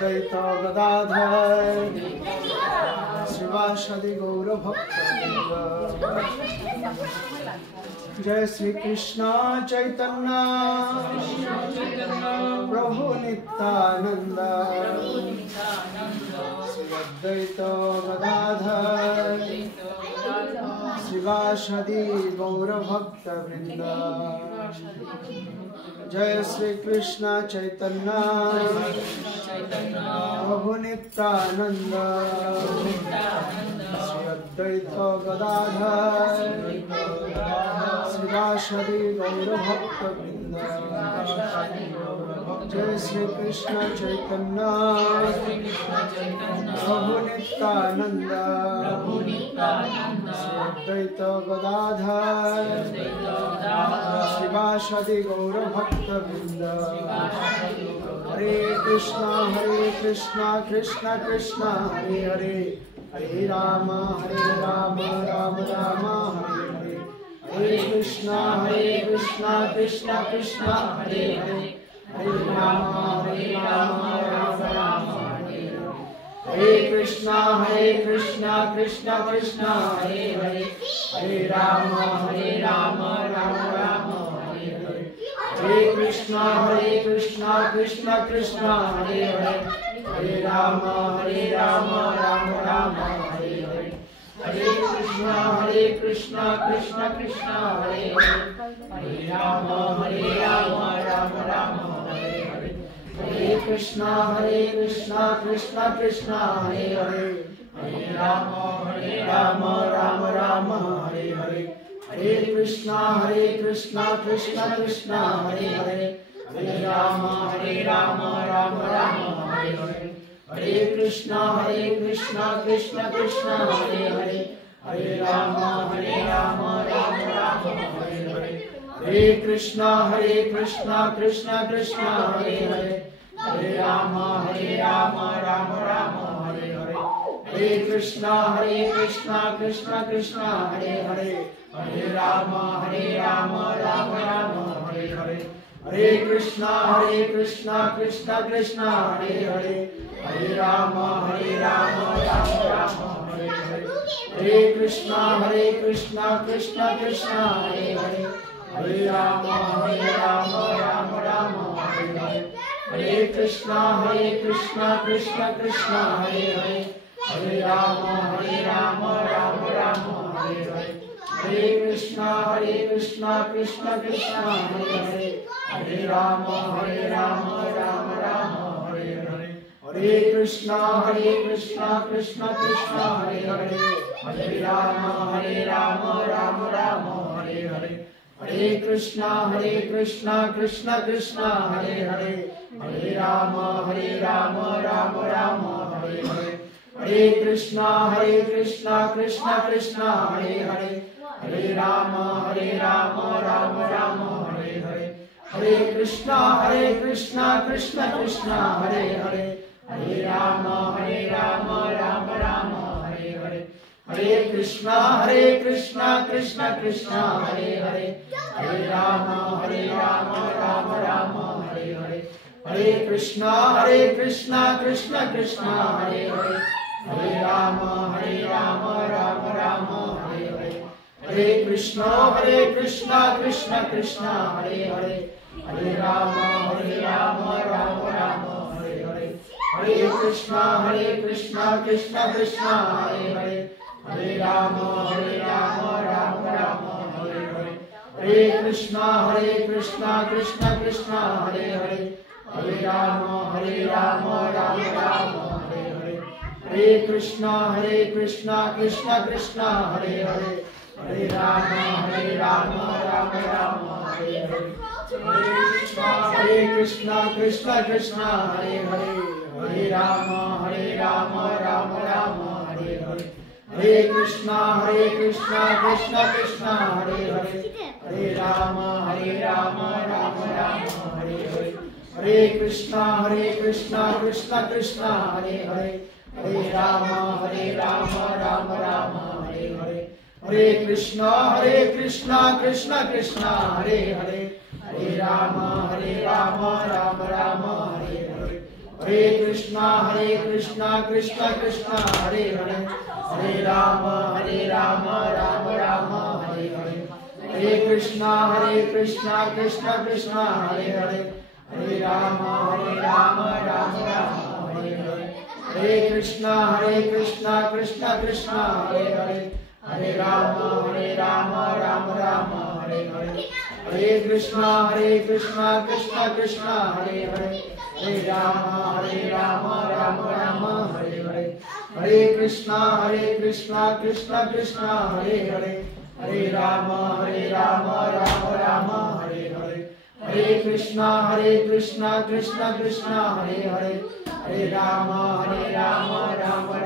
Advaita Gadadhar Srivasadi Gaura Bhakta Jai Sri Krishna Chaitanya Prabhu Nityananda Sri Advaita Gadadhar Srivasadi Gaura Bhakta Vrinda Jai Sri Krishna Chaitanya Prabhu Nityananda Sri Advaita Gadadhar Srivasadi Gaura Bhakta Vrinda Jai Sri Krishna Chaitanya Prabhu Nityananda Sri Advaita Gadadhar Srivasadi Gaura Bhakta Vrinda Hare Krishna Krishna Krishna Hare Hare Hare Rama Rama Rama Hare Hare Hare Krishna Krishna Krishna Hare Hare Hare Rama Rama Rama Hare Hare Hare Krishna Krishna Krishna Hare Hare Hare Rama Rama Rama Hare Hare Hare Krishna Krishna Krishna Hare Hare Hare Rama Rama Rama Hare Hare Hare Krishna Krishna Krishna Hare Hare Hare Rama Rama Rama Hare Hare Hare Krishna Krishna Krishna Hare Hare Hare Rama Rama Rama Hare Hare Hare Krishna Krishna Krishna Hare Hare Hare Rama Rama Rama Hare Hare Hare Krishna Krishna Krishna Hare Hare Hare Rama Rama Rama Hare Hare Hare Krishna Krishna Krishna Hare Hare Hare Rama Rama Rama Hare Hare Hare Krishna Krishna Krishna Hare Hare Hare Rama Rama Rama Hare Hare Hare Krishna Krishna Krishna Hare Hare Hare Rama Rama Rama Hare Hare Hare Krishna Krishna Krishna Hare Hare Hare Rama Rama Rama Hare Hare Hare Krishna Krishna Krishna Hare Hare Hare Rama Rama Rama Hare Hare Hare Krishna Krishna Krishna Hare Hare Hare Rama Rama Rama Hare Hare Hare Krishna Krishna Krishna Hare Hare Hare Rama Rama Rama Hare Hare Hare Krishna Krishna Krishna Hare Hare Hare Rama Rama Rama Hare Hare Hare Krishna Krishna Krishna Hare Hare Hare Rama Rama Rama Hare Hare Hare Krishna Krishna Krishna Hare Hare Hare Rama Rama Rama Hare Hare Hare Krishna Krishna Krishna Hare Hare Hare Rama Rama Rama Hare Hare Hare Krishna Krishna Krishna Hare Hare Hare Rama Rama Rama Hare Hare Hare Krishna Krishna Krishna Hare Hare Hare Rama Rama Rama Hare Hare Hare Krishna Krishna Krishna Hare Hare Hare Rama Rama Rama Hare Hare Hare Krishna Krishna Krishna Hare Hare Hare Rama Rama Rama Hare Hare Hare Krishna Krishna Krishna Hare Hare Hare Rama Rama Rama Hare Hare Hare Krishna Krishna Hare Hare Hare Rama Rama Rama Hare Hare Hare Krishna Krishna Krishna Hare Hare Hare Rama Rama Rama Hare Hare Hare Krishna Krishna Krishna Hare Hare Hare Rama Rama Rama Hare Hare Hare Krishna Krishna Krishna Hare Hare Hare Ram Ram Ram Hare Hare Hare Krishna Krishna Krishna Hare Hare Hare Ram Ram Ram Hare Hare Hare Krishna Krishna Krishna Hare Hare Hare Ram Ram Ram Hare Hare Hare Krishna Krishna Krishna Hare Hare Hare Ram Ram Hare Hare Hare Krishna Krishna Krishna Hare Hare Hare Ram Ram Hare Hare Hare Krishna Krishna Krishna Hare Hare Hare Ram Ram Hare Hare Hare Krishna Krishna Krishna Hare Hare Hare Ram Ram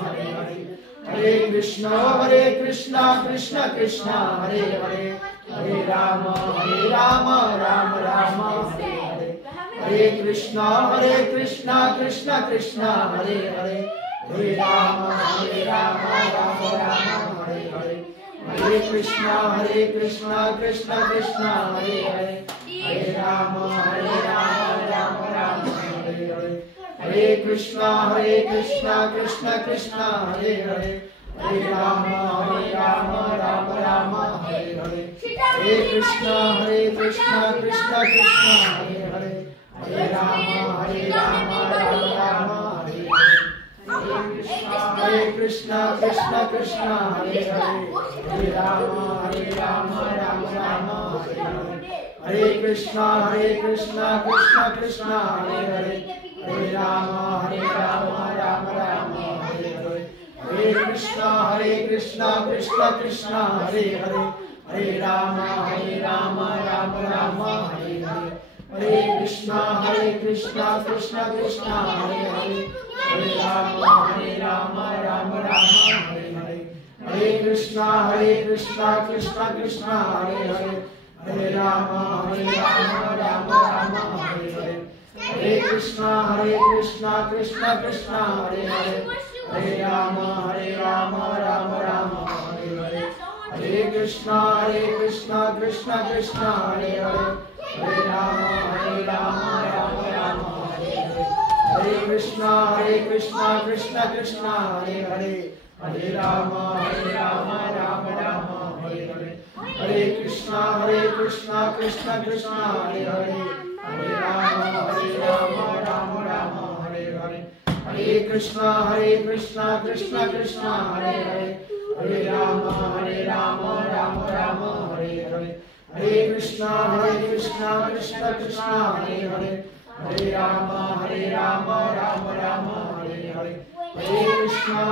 Hare Hare Hare Krishna Krishna Krishna Hare Hare Hare Ram Ram Hare Hare Hare Krishna Krishna Krishna Hare Hare Hare Ram Ram Hare Hare Hare Krishna Krishna Krishna Hare Hare Hare Ram Ram Hare Hare Hare Krishna Krishna Krishna Hare Hare Hare Ram Ram Hare Hare Hare Krishna Krishna Krishna Hare Hare Hare Ram Ram Hare Hare Krishna Krishna Hare Hare Hare Ram Ram Hare Hare Hare Krishna Krishna Krishna Hare Hare Hare Ram Ram Hare Hare Hare Krishna Krishna Krishna Hare Hare Hare Ram Ram Hare Hare Hare Krishna Krishna Krishna Hare Hare Hare Ram Ram Hare Hare Hare Krishna Krishna Krishna Hare Hare Hare Ram Ram Hare Hare Hare Krishna Krishna Krishna Hare Hare Hare Ram Ram Hare Hare Hare Krishna Krishna Krishna Hare Hare Hare Ram Ram Hare Hare Hare Krishna Krishna Krishna Hare Hare Hare Ram Ram Hare Hare Hare Krishna Krishna Krishna Hare Hare Hare Ram Ram Hare Hare Hare Krishna Krishna Krishna Hare Hare Hare Ram Ram Hare Hare Hare Krishna Krishna Krishna Hare Hare Hare Ram Ram Hare Hare Hare Krishna Krishna Krishna Hare Hare Hare Ram Ram Hare Hare Hare Krishna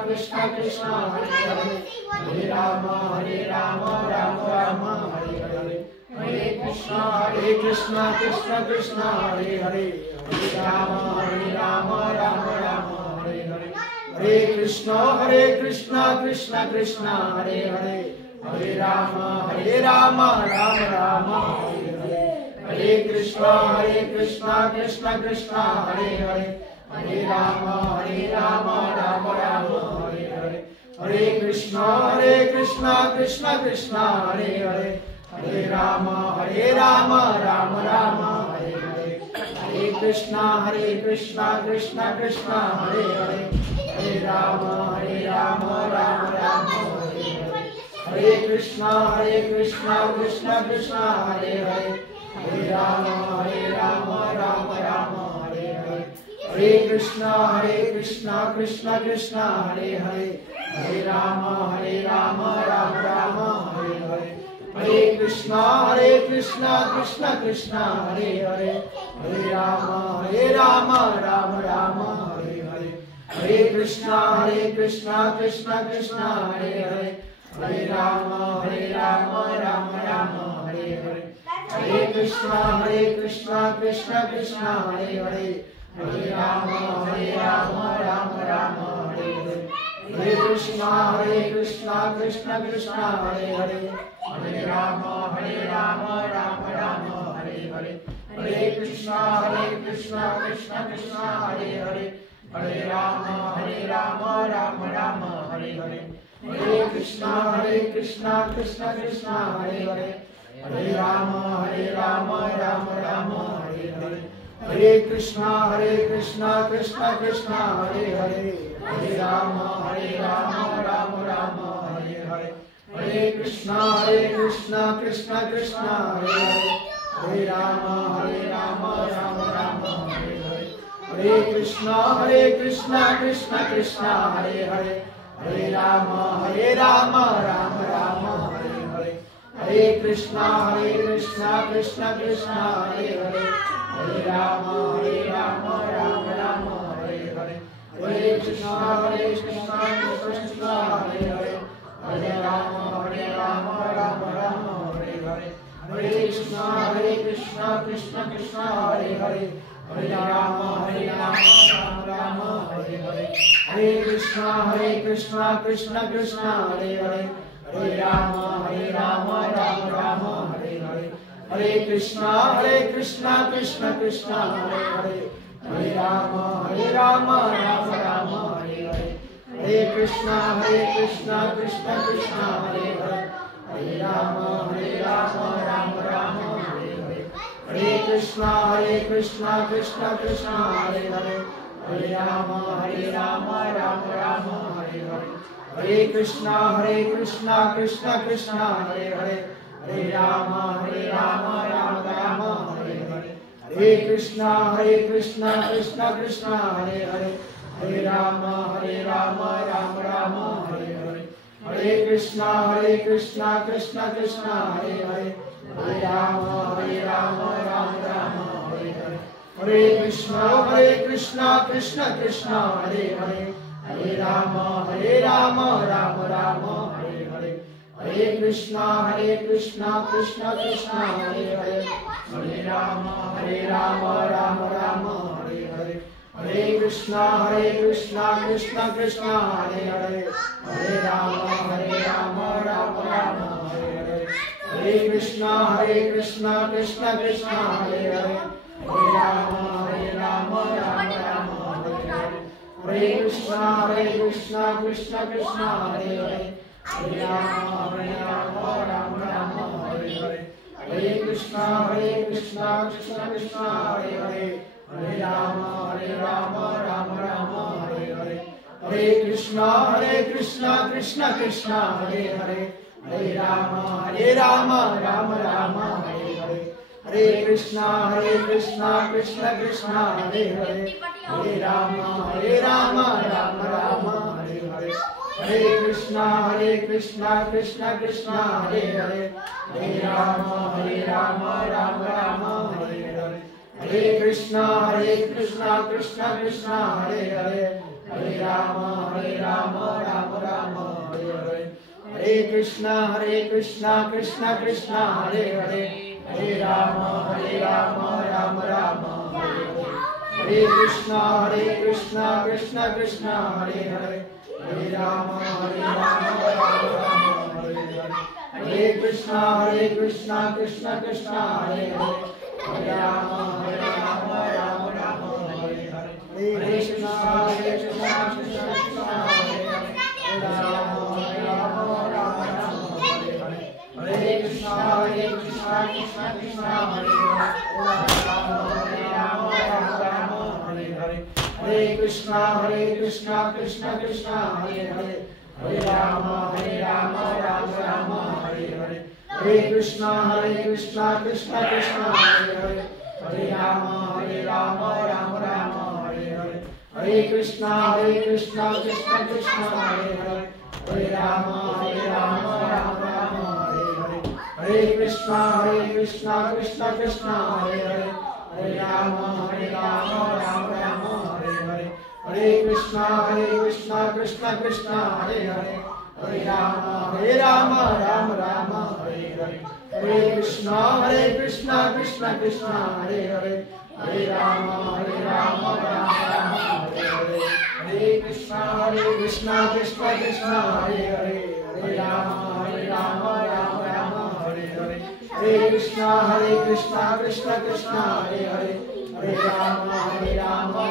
Krishna Krishna Hare Hare Hare Ram Ram Hare Hare Hare Krishna Krishna Krishna Hare Hare Hare Ram Ram Hare Hare Hare Krishna Krishna Krishna Hare Hare Hare Ram Ram Hare Hare Hare Krishna Krishna Krishna Hare Hare Hare Ram Ram Hare Hare Hare Krishna Krishna Krishna Hare Hare Hare Ram Ram Hare Hare Hare Krishna Krishna Krishna Hare Hare Hare Ram Ram Hare Hare Hare Krishna Krishna Krishna Hare Hare Hare Ram Ram Hare Hare Hare Krishna Krishna Krishna Hare Hare Hare Ram Ram Hare Hare Hare Krishna Krishna Krishna Hare Hare Hare Ram Ram Hare Hare Hare Krishna Krishna Krishna Hare Hare Hare Ram Ram Hare Hare Hare Krishna Krishna Krishna Hare Hare Hare Ram Ram Hare Hare Hare Krishna Krishna Krishna Hare Hare Hare Ram Ram Hare Hare Hare Krishna Krishna Krishna Hare Hare Hare Rama, Rama Rama, Hare Hare, Hare Krishna, Krishna Krishna, Hare Hare, Hare Rama, Rama Rama, Hare Hare, Hare Krishna, Krishna Krishna, Hare Hare, Hare Rama, Rama Rama, Hare Hare, Hare Krishna, Krishna Krishna, Hare Hare, Hare Rama, Rama Rama, Hare Hare, Hare Krishna, Krishna Krishna, Hare Hare, Hare Rama, Rama Rama, Hare Hare, Hare Krishna, Krishna Krishna, Hare Hare, Hare Rama, Rama Rama, Hare Hare, Hare Krishna, Krishna Krishna, Hare Hare, Hare Rama, Rama Hare Hare, Hare Krishna, Krishna Krishna, Hare Hare, Hare Rama, Rama Rama, Hare Hare, Hare Krishna, Krishna Krishna, Hare Hare, Hare Rama, Rama Rama, Hare Hare, Hare Krishna, Krishna Krishna, Hare Hare, Hare Rama, Rama Rama, Hare Hare, Hare Krishna, Krishna Krishna, Hare Hare, Hare Rama, Rama Rama, Hare Hare, Hare Krishna, Krishna Krishna, Hare Hare, Hare Rama, Rama Rama, Hare Hare, Hare Krishna, Krishna Krishna, Hare Hare, Hare Rama, Rama Rama, Hare Hare, Hare Krishna, Krishna Krishna, Hare Hare, Hare Rama, Rama Rama, Hare Hare, Hare Krishna, Krishna Krishna, Hare Hare, Hare Rama, Rama Rama, Hare Hare, Hare Krishna, Krishna Krishna, Hare Hare, Hare Rama, Rama Rama, Hare Hare, Hare Krishna, Krishna Krishna, Hare Hare, Hare Rama, Rama Rama, Hare Hare, Hare Krishna, Krishna Krishna, Hare Hare, Hare Rama, Rama Rama, Hare Hare, Hare Krishna, Krishna Krishna, Hare Hare, Hare Rama, Rama Rama, Hare Hare, Hare Krishna, Krishna Krishna, Hare Hare, Hare Rama, Rama Rama, Hare Hare, Hare Krishna, Krishna Krishna, Hare Hare, Hare Rama, Rama Rama, Hare Hare, Hare Krishna, Krishna Krishna, Hare Hare, Hare Rama, Rama Rama, Hare Hare, Hare Krishna, Krishna Krishna, Hare Hare, Hare Rama, Rama Rama, Hare Hare, Hare Krishna, Krishna Krishna, Hare Hare, Hare Rama, Rama Rama, Hare Hare, Hare Krishna, Krishna Krishna, Hare Hare, Hare Rama, Rama Rama, Hare Hare, Hare Krishna, Krishna Krishna, Hare Hare, Hare Rama, Rama Rama, Hare Hare, Hare Krishna, Krishna Krishna, Hare Hare, Hare Rama, Rama Rama, Hare Hare, Hare Krishna, Krishna Krishna, Hare Hare, Hare Rama, Rama Rama, Hare Hare, Hare Krishna, Krishna Krishna, Hare Hare, Rama, Rama Rama, Hare Hare, Hare Krishna, Krishna Krishna, Hare Hare, Hare Rama, Rama Rama, Hare Hare, Hare Krishna, Krishna Krishna, Hare Hare, Hare Rama, Rama Rama, Hare Hare, Hare Krishna, Krishna Krishna, Hare Hare, Hare Rama, Rama Rama, Hare Hare, Hare Krishna, Krishna Krishna, Hare Hare, Hare Rama, Rama Rama, Hare Hare, Hare Krishna, Krishna Krishna, Hare Hare, Hare Rama, Rama Rama, Hare Hare, Hare Krishna, Krishna Krishna, Hare Hare, Hare Rama, Rama Rama, Hare Hare, Hare Krishna, Krishna Krishna, Hare Hare, Hare Rama, Rama Rama, Hare Hare, Hare Krishna, Krishna Krishna, Hare Hare, Hare Rama, Rama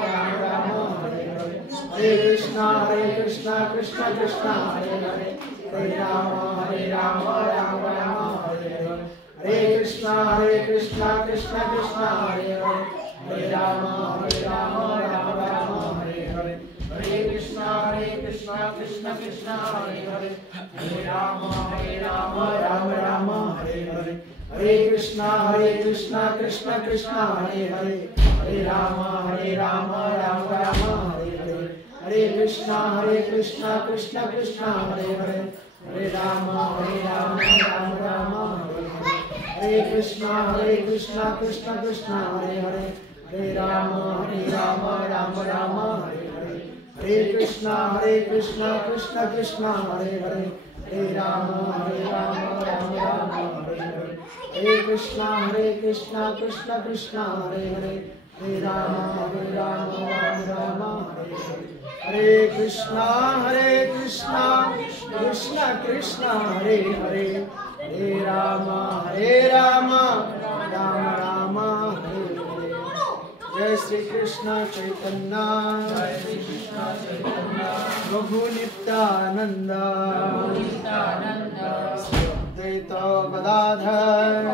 Rama, Hare Hare, Hare Krishna, Krishna Krishna, Hare Hare, Hare Rama, Rama Rama, Hare Hare, Hare Krishna Krishna Krishna Hare Hare, Hare Rama Rama Rama Hare Hare, Hare Krishna Krishna Krishna Hare Hare, Hare Rama Rama Rama Hare Hare, Hare Krishna Krishna Krishna Hare Hare, Hare Rama Rama Rama Hare Hare, Hare Krishna Krishna Krishna Hare Hare, Hare Rama Rama Rama Hare Hare, Hare Krishna Krishna Krishna Hare Hare, Hare Rama Rama Rama Hare Hare, Hare Krishna Krishna Krishna Hare Hare, Hare Rama Rama Rama Hare Hare, Hare Krishna Krishna Krishna Hare Hare, Hare Rama Rama Rama Hare Hare, Hare Krishna Krishna Krishna Hare Hare, Hare Rama Rama Rama Hare Hare. Jai Shri Krishna Chaitanya, Prabhu Nityananda, Advaita Gadadhar,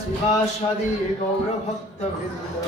Sivasadi Gaura Bhakta Vrinda.